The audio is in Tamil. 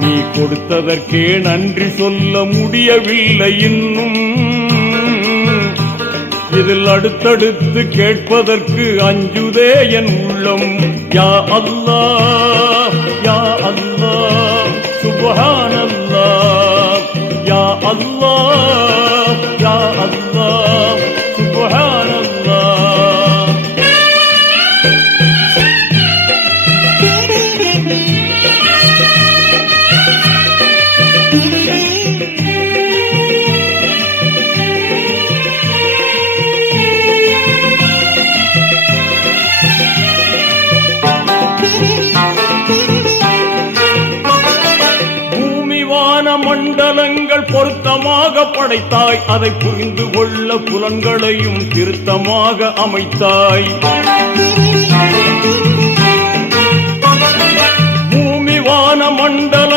நீ கொடுத்ததற்கே நன்றி சொல்ல முடியவில்லை இன்னும். இதில் அடுத்தடுத்து கேட்பதற்கு அஞ்சுதே என் உள்ளம். யா அல்லாஹ் யா அல்லாஹ் சுப்ஹானல்லாஹ். யா அல்லாஹ் யா அல்லாஹ் சுப்ஹானல்லாஹ். மண்டலங்கள் பொருத்தமாக படைத்தாய், அதை புரிந்து கொள்ள புலன்களையும் திருத்தமாக அமைத்தாய். பூமி வான மண்டல